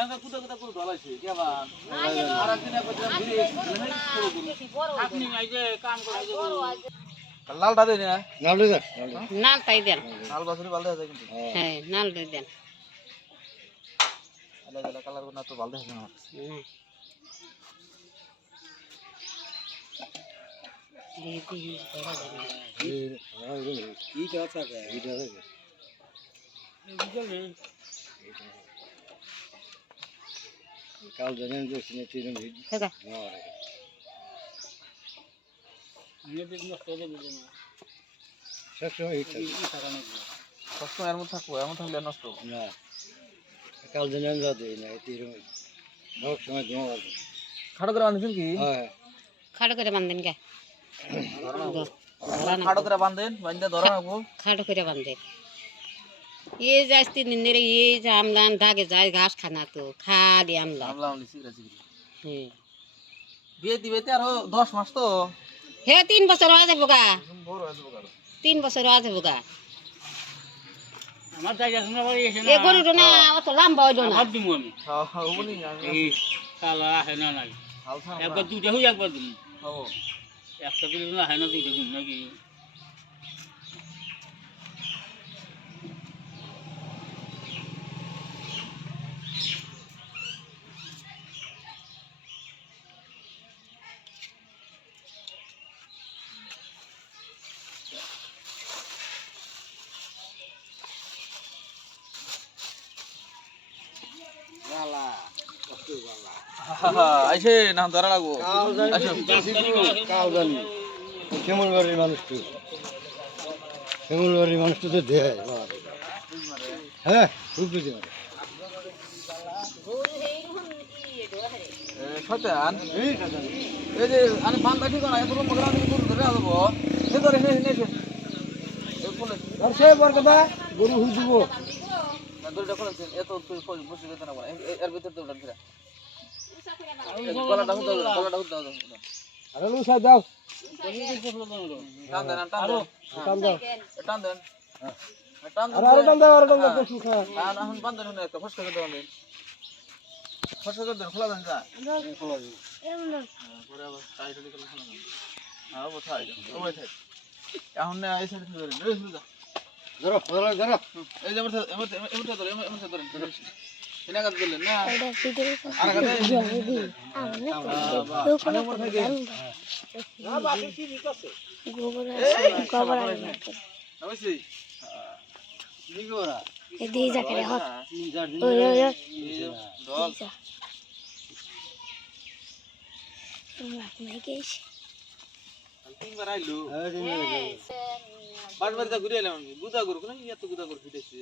একা কুদা কুদা করে ধলাইছে কেবা আর একদিন একবার ঘুরে আপনি এই যে কাম করে লালটা দেন না নালটাই দেন। লাল বাসুরি ভালো আছে কিন্তু হ্যাঁ নালটাই দেন। আলাদা আলাদা কালার কোনা তো ভালো আছে না কাল জানেন যে সিনে তিন ভিড দাদা আমি দিন নষ্ট করে দিই না সবসময় হিট থাকে সবসময় এর মধ্যে থাকবো এমন থাকলে নষ্ট না কাল জানেন যাতে না তিন সব সময় ধোঁয়া আছে খাটো করে বাঁধেন কি হ্যাঁ খাটো করে বান্ধেন গে। খাটো করে বাঁধেন বাঁধতে ধরা রাখবো খাটো করে বান্ধেন। ये जाए 3 दिन रे ये जाम गान धागे जाए घास खाना तो खा दे আমলা। আমলা আমলি সিগরা সিগরি হুম বিয়ে দিবে তে আর 10 মাস তো হে 3 বছর আছে বোকা। বড় আছে বড় 3 বছর আছে বোকা। আমার জায়গা শুনে বাড়ি এসে এ গরুটা না অত লম্বা হইলো না। ভাব দিমু আমি হ্যাঁ হ্যাঁ ওনি এই কালা আছে না নাই একবার দুইটা হই একবার দিন হবো একটা দিন না হয় না দুইটা দিন নাকি গালা কষ্ট গালা আইছে না ধরা লাগবো কাল জানি শ্যামলবাড়ির মানুষ তো শ্যামলবাড়ির মানুষ তো দেয় হ্যাঁ খুব বুঝি শয়তান এই যে আমি বান্দা ঠিক না এত মগরা আমি গরু ধরে আসবো সে ধরে নে নে এই কোলে আর সে বর কথা গরু হুই দিব না দড়িটা কোলেছেন এত তুই বসে যেতে না এর ভিতর তো উঠান ফিরা গলাটা হুদাও গলাটা হুদাও আরে লু সাইড দাও টান দেন টান টান দাও টান দেন টান আরে আরে টান দাও আরে টান দাও কিছু খা আর এখন বান্ধ দেন একটা ফসকা করে দেন ফসকা করে দেন খোলা দেন যা খোলা দিই পরে আবার টাইট হলে খোলা দেন হ্যাঁ ও থাই ও থাই এখন না এই সাইড ধরে এই সুদা ধরো ধরো ধরো এই যে এমন ধরে এমন ধরে এনা কাজ করলেন না এটা ভিডিও আর কাজ না বাকি কি ঠিক আছে গোবর গোবর অবশ্যই কি করা এদিকে যাকে রে হট তিন চার দিন ওই ওই দল রাখ নাই গেছ তিনবার আইলো এই দিন পাঁচ বাড়িতে ঘুরে এলাম আমি গুদা করু না এত গুদা করে ফিটেছে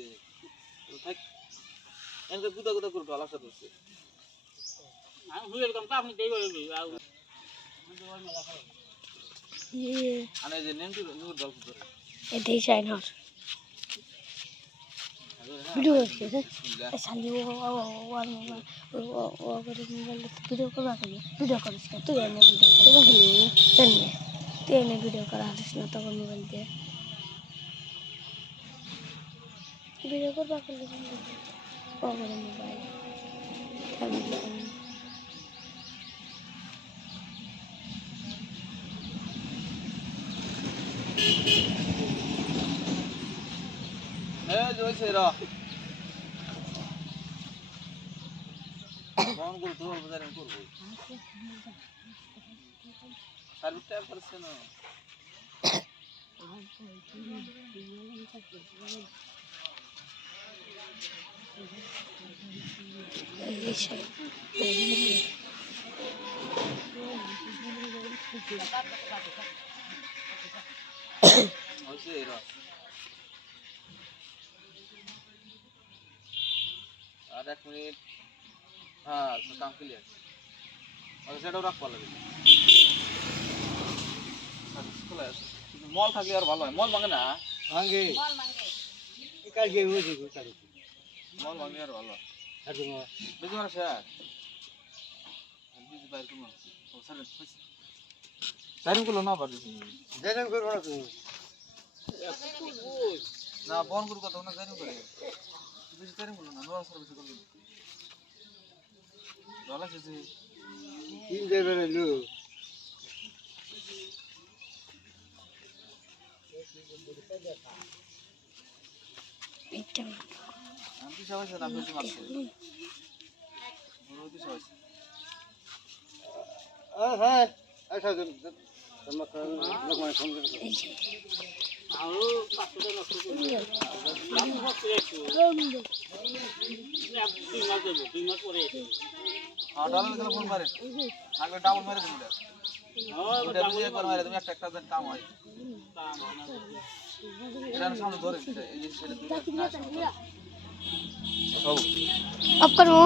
থাক এনকে গুদা গুদা করে আলাদা করছে আমি ঘুরে এলাম তো আপনি দেই বলবি আনে যে নেম তো নূর দল করে এদিকে যাই না ভিডিও করছিস সালি ও করে মোবাইল ভিডিও করবা কেন ভিডিও করিস না তুই এনে ভিডিও করবা কেন জানি তুই এনে ভিডিও করা হারিস না তখন মোবাইল দিয়ে ভিডিও করবা কেন ও করে মোবাইল জয়ছে র ফোন করে তোর বাজারে করব সার্ভিসটা করছে না হইছে র আর 1 মিনিট হ্যাঁ কাম ক্লিয়ার আর সেটাও রাখবা লাগে মল থাকলে আর ভালো হয় মল ভাঙে না ভাঙে কাল গে হইছে কাল মল ভাঙলে আর ভালো হয় আর বেশি মানে স্যার বিজি বাইর করুন ও স্যার টাইম গুলো না পারছি জানেন করব না তুমি না বন গুলো কথা না জানি করে বেশি টাইম গুলো না নোয়া সার্ভিস করুন ডলা শেষে তিন দেবে লু এইটা আমি পিছা হয়েছে না বেশি মারছে বড় পিছা হয়েছে হ্যাঁ আচ্ছা তোমাকে লোকমান ফোন করে এই যে আরো 500 টাকা নষ্ট করে দাম সব করে একটু দুই মাস দেবো 2 মাস পরে এসে হ্যাঁ ডলার দিলে ফোন মারে আগে ডাবল মেরে দিবি হ্যাঁ ওটা দিয়ে একবার মারে তুমি একটা একটা কাম হয় দাম না এটা সামনে ধরে এই যে সেটা সব অফ করবো